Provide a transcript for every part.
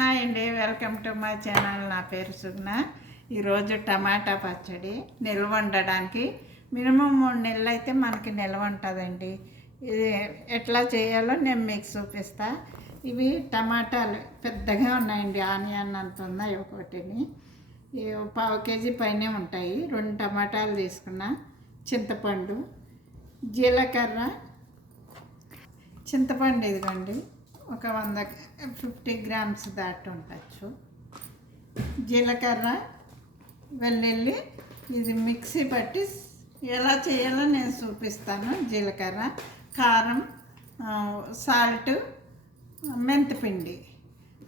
Hi అండి, welcome to my channel. నా పేరు సుగ్న. ఈరోజు టమాటా పచ్చడి నిల్వ ఉండడానికి మినిమం 3 నెలలు అయితే మనకి నిల్వ ఉంటుందండి. ఇది ఎట్లా చేయాలో నేను మీకు చూపిస్తా. ఇవి టమాటాలు పెద్దగా ఉన్నాయండి, ఆనియన్ అంత ఉన్నాయి. ఒకటిని 1/4 కేజీ పైనే ఉంటాయి. 2 టమాటాలు తీసుకున్నా, చింతపండు, జీలకర్ర, చింతపండు ఇదిగోండి ఒక 150 గ్రామ్స్ దాటి ఉండొచ్చు. జీలకర్ర, వెల్లుల్లి, ఇది మిక్సీ పట్టి ఎలా చేయాలో నేను చూపిస్తాను. జీలకర్ర, కారం, సాల్ట్, మెంతిపిండి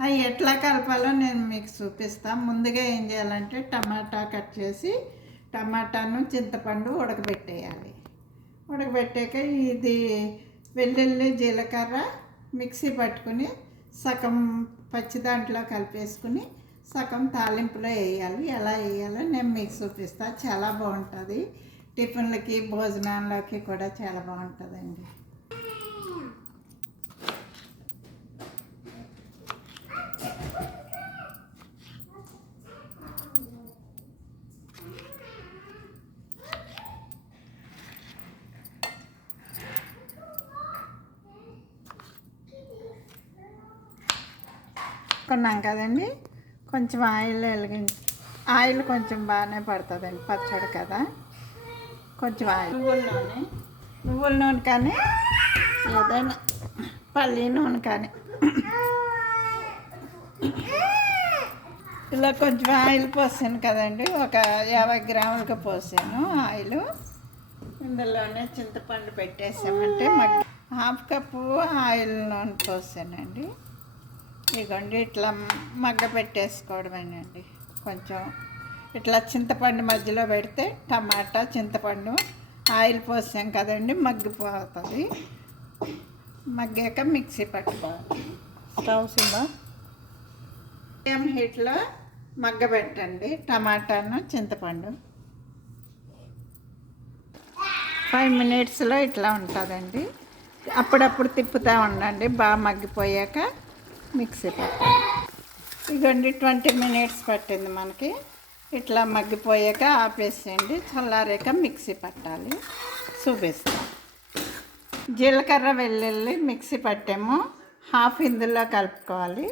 అవి ఎట్లా కలపాలో నేను మీకు చూపిస్తాను. ముందుగా ఏం చేయాలంటే టమాటా కట్ చేసి టమాటాను చింతపండు ఉడకబెట్టేయాలి. ఉడకబెట్టాక ఇది వెల్లుల్లి, జీలకర్ర మిక్సీ పట్టుకుని సగం పచ్చి దాంట్లో కలిపేసుకుని సగం తాలింపులో వేయాలి. ఎలా వేయాలో నేను మీకు చూపిస్తాను. చాలా బాగుంటుంది. టిఫిన్లకి, భోజనాల్లోకి కూడా చాలా బాగుంటుందండి. కొన్నాం కదండి, కొంచెం ఆయిల్ ఆయిల్ కొంచెం బాగానే పడుతుందండి, పచ్చడి కదా. కొంచెం ఆయిల్, నువ్వుల నూనె కానీ ఏదైనా పల్లి నూనె కానీ ఇలా కొంచెం ఆయిల్ పోసాను కదండి. ఒక 50 గ్రాములకు పోసాను ఆయిల్. ఇందులోనే చింతపండు పెట్టేసామంటే 1/2 కప్పు ఆయిల్ నూనె పోసానండి. ఇదిగోండి ఇట్లా మగ్గ పెట్టేసుకోవడమేనండి. కొంచెం ఇట్లా చింతపండు మధ్యలో పెడితే టమాటా, చింతపండు, ఆయిల్ పోసాం కదండి, మగ్గిపోతుంది. మగ్గాక మిక్సీ పట్టుకోవాలి. స్టవ్ సిమ్మ మీడియం హీట్లో మగ్గబెట్టండి టమాటాను, చింతపండు. 5 మినిట్స్లో ఇట్లా ఉంటుందండి. అప్పుడప్పుడు తిప్పుతూ ఉండండి. బాగా మగ్గిపోయాక మిక్సీ పట్టాలి. ఇదిగోండి 20 మినిట్స్ పట్టింది మనకి. ఇట్లా మగ్గిపోయాక ఆపేసేయండి. చల్లారాక మిక్సీ పట్టాలి. చూపిస్తాం. జీలకర్ర, వెల్లుల్లి మిక్సీ పట్టాము. హాఫ్ ఇందులో కలుపుకోవాలి,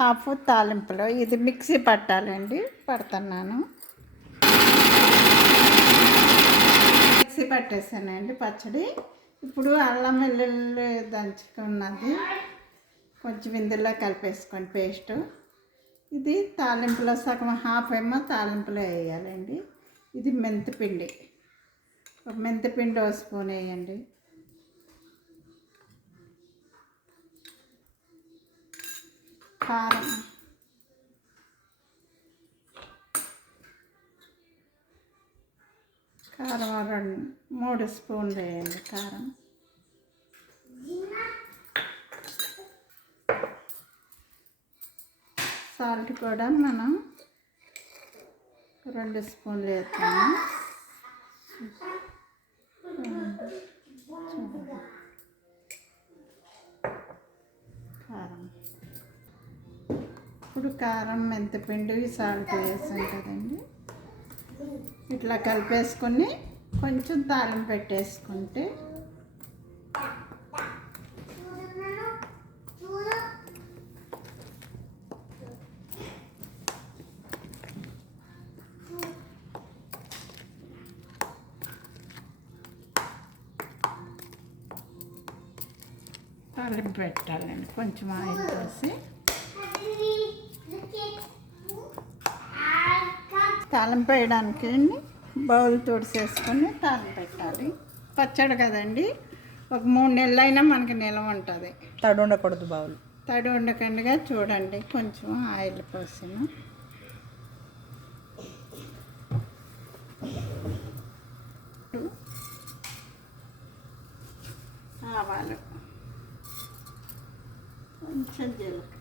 హాఫ్ తాలింపులో. ఇది మిక్సీ పట్టాలండి, పడుతున్నాను. మిక్సీ పట్టేసానండి పచ్చడి. ఇప్పుడు అల్లం వెల్లుల్లి దంచుకున్నది కొంచెం ఇందులో కలిపేసుకోండి పేస్టు. ఇది తాలింపులో సగం, హాఫ్ ఏమో తాలింపులో వేయాలండి. ఇది మెంతిపిండి, మెంతిపిండి 1 స్పూన్ వేయండి. కారం, కారం 3 స్పూన్లు వేయండి. కారం, సాల్ట్ కూడా మనం 2 స్పూన్లు వేస్తాము. కారం, ఇప్పుడు కారం, మెంతిపిండి, సాల్ట్ వేసాం కదండి. ఇట్లా కలిపేసుకొని కొంచెం తాలింపు పెట్టేసుకుంటే తాలింపు పెట్టాలండి. కొంచెం ఆయిల్ పోసి తాలింపు వేయడానికి బౌల్ తుడిసేసుకొని తాలింపు పెట్టాలి. పచ్చడి కదండి, ఒక 3 నెలలైనా మనకి నిల్వ ఉంటుంది. తడి ఉండకూడదు బౌల్. తడి ఉండకుండా చూడండి. కొంచెం ఆయిల్ పోసిన ఆవాలు, కొంచెం జీలకర్ర,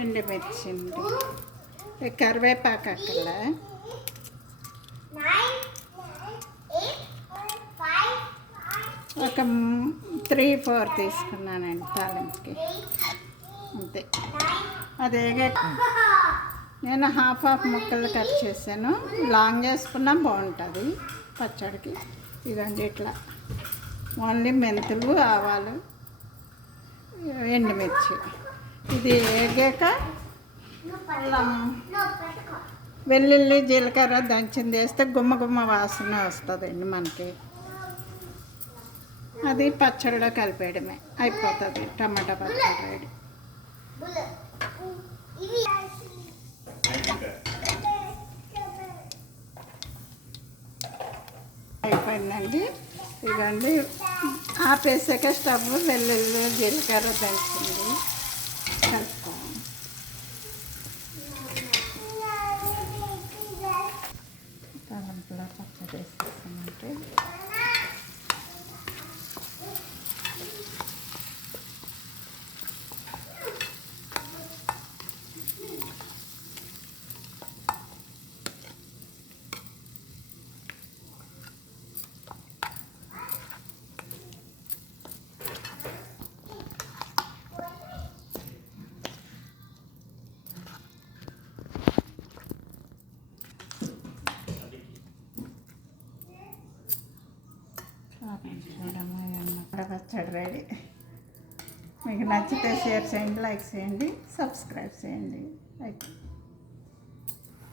ఎండుమిర్చి, కరివేపాకు అక్కల ఒక 3-4 తీసుకున్నానండి తాలింపుకి, అంతే. అదేగా నేను హాఫ్ ముక్కలు కట్ చేశాను. లాంగ్ వేసుకున్నా బాగుంటుంది పచ్చడికి. ఇదండి ఇట్లా ఓన్లీ మెంతులు, ఆవాలు, ఎండుమిర్చి. ఇది వేగాక అల్లం, వెల్లుల్లి, జీలకర్ర దంచింది వేస్తే గుమ్మ గుమ్మ వాసన వస్తుందండి మనకి. అది పచ్చడిలో కలిపేయడమే, అయిపోతుంది టమాటా పచ్చడి రెడీ. అయిపోయిందండి. ఇదండి ఆపేసాక స్టవ్ వెల్లుల్లి, జీలకర్ర దంచింది కలుపుకోవాలి. తలంపులో పచ్చడి వేసేసామంటే పచ్చడి రెడీ. మీకు నచ్చితే షేర్ చేయండి, లైక్ చేయండి, సబ్స్క్రైబ్ చేయండి.